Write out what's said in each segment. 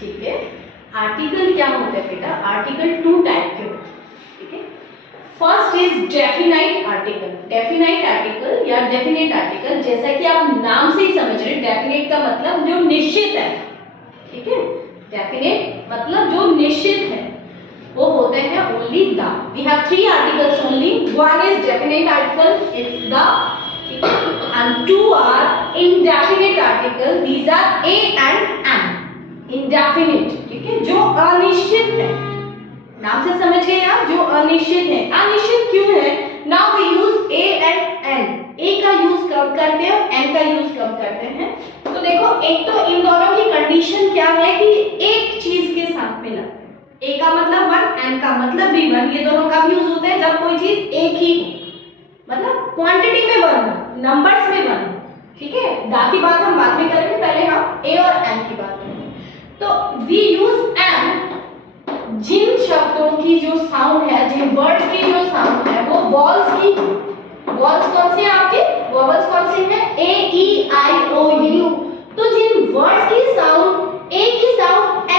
ठीक है। आर्टिकल क्या होता है बेटा? आर्टिकल 2 टाइप के होते हैं, ठीक है। First is definite article. Definite article या डेफिनेट आर्टिकल, जैसा कि आप नाम से ही समझ रहे हैं, डेफिनेट का मतलब जो निश्चित है, ठीक है। डेफिनेट मतलब जो निश्चित है, वो होते हैं only the. We have 3 articles only. One is definite article, it's the, ठीक है, and 2 are indefinite article, these are a and an. Indefinite, ठीक है, जो अनिश्चित है, नाम से समझ गए आप, जो अनिश्चित है। अनिश्चित क्यों है? Now we use a and an. A का यूज कब करते हैं, एन का यूज कब करते हैं? तो देखो, एक तो इन दोनों की कंडीशन क्या है कि एक चीज के साथ में लगते हैं। ए का मतलब 1, एन का मतलब भी 1। ये दोनों कब यूज होते हैं? जब कोई चीज एक ही हो, मतलब क्वांटिटी में 1 हो, नंबर्स में 1 हो, ठीक है। दा की बात हम बाद में करेंगे, पहले हम ए और एन की बात करेंगे। तो वी यूज एन जिन शब्दों की जो साउंड है, जिन वर्ड्स की जो साउंड है, वो वॉल्स की, वॉल्स कौन से हैं आपके? वॉवल्स कौन से हैं? ए, ई, आई, ओ, यू। तो जिन वर्ड्स की साउंड, ए की साउंड ए,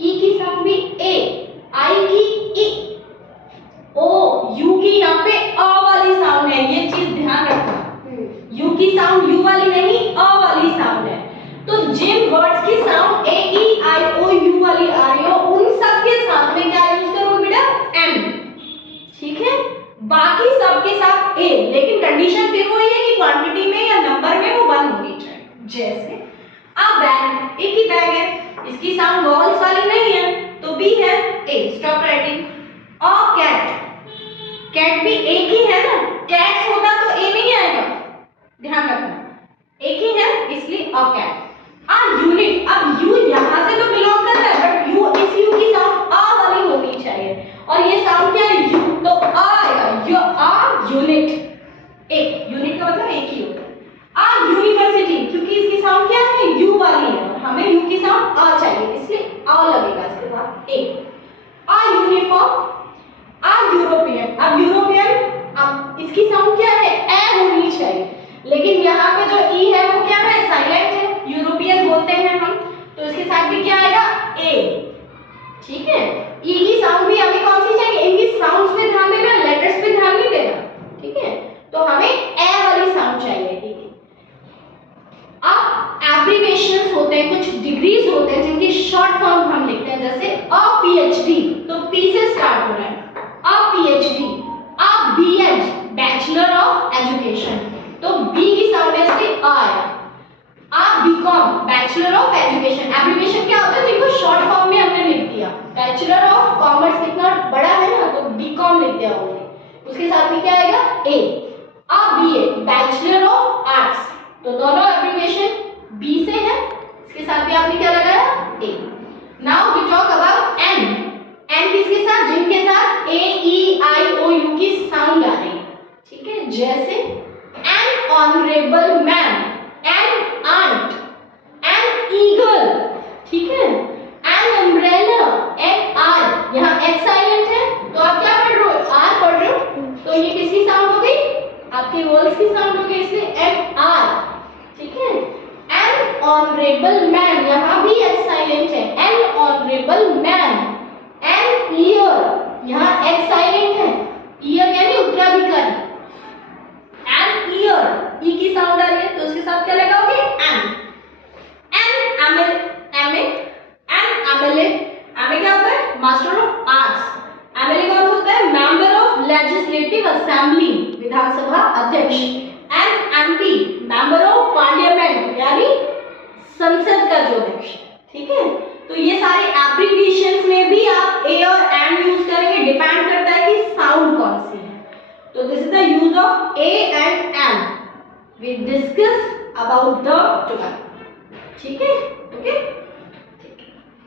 ई की साउंड भी ए, आई की ई, ओ, यू की यहाँ पे अ वाली साउंड है, ये चीज ध्यान रखना। यू की साउंड यू वाली नहीं, अ वाली साउंड है। तो जिन वर्ड्स की sound A, E, I, O, U वाली आ रही हो, उन सब के साथ में क्या यूज करोगे बेटा? एन, ठीक है। बाकी सबके साथ ए, लेकिन कंडीशन फिर वही है कि क्वांटिटी में या नंबर में वो 1 होनी चाहिए। जैसे अ बैग, एक ही बैग है, इसकी साउंड वॉल्स वाली नहीं है, तो बी है a, stop writing. A cat, cat भी एक ही है ना, कैट्स होता तो ए नहीं आएगा, ध्यान रखना, एक ही है इसलिए अ कैट। आ यूनिट, अब यू यहां से तो बिलोंग कर रहा है, बट यू, इस यू की साउंड आ वाली होनी चाहिए, और ये साउंड क्या है? यू, तो आ आएगा। यू आ यूनिट, एक यूनिट का मतलब एक ही होता है। आ यूनिवर्सिटी, क्योंकि इसकी साउंड क्या है? यू वाली है, और हमें यू की साउंड आ चाहिए, इसलिए आ लगेगा इसके बाद ए। आ यूनिफॉर्म, आ यूरोपियन। अब यूरोपियन, अब इसकी साउंड क्या है? ए होनी चाहिए, लेकिन यहाँ पे जो ई है वो क्या है? साइलेंट है, यूरोपियन बोलते हैं हम, तो इसके साथ भी क्या आएगा? ए, ठीक है। ई की साउंड भी हमें कौन सी चाहिए? इनकी साउंड्स पे ध्यान देना, लेटर्स पे ध्यान नहीं देना, ठीक है। तो हमें ए वाली साउंड चाहिए, ठीक है। अब एब्रिविएशंस होते हैं, कुछ डिग्रीज होते हैं जिनकी शॉर्ट फॉर्म हम लिखते हैं, जैसे अ पीएचडी, तो पी से स्टार्ट हो रहा है, a PhD. A BEd, bachelor of education, तो बी की साउंड इससे आ है। आप BCom, bachelor of education. Abbreviation क्या होता है? जिनको शॉर्ट फॉर्म में हमने लिख दिया, बैचलर ऑफ कॉमर्स कितना बड़ा है ना, तो बीकॉम लिख दिया होंगे, उसके साथ में क्या आएगा? ए। अब बीए, बैचलर ऑफ आर्ट्स, तो दोनों एब्रिविएशन बी से है, इसके साथ भी आपने क्या लगाया? A. Now we talk about an. An किसके साथ? जिनके साथ ए, ई, आई, ओ, यू की साउंड आ रही है, ठीक है। जैसे an honourable man, an ant, an eagle, ठीक है। एन अम्ब्रेला, एन आर, यहाँ एच साइलेंट है, तो आप क्या पढ़ रहे हो? आर पढ़ रहे हो, तो ये किसकी साउंड हो गई? आपके वॉल्स की साउंड हो गई, इसलिए एन आर, ठीक है। एन ऑनरेबल मैन, यहाँ भी एच साइलेंट है, an honourable man. An heir, यहाँ एच साइलेंट है, ईयर यानी उत्तराधिकारी। एन ईयर, ई की साउंड आ रही है, तो उसके साथ क्या लगाओगे? An. An ML, MA, an MLA, MA क्या होता है? Master of arts. एमएलए कौन होता है? मेंबर ऑफ लेजिस्लेटिव असेंबली, विधानसभा अध्यक्ष। An MP, member of parliament, यानी संसद का जो अध्यक्ष, ठीक है। तो ये सारे एब्रिविएशंस में भी आप ए और एन यूज करेंगे, डिपेंड करता है कि साउंड कौन सी है। तो this is the use of a and an, we discuss about the together, ठीक है। ओके।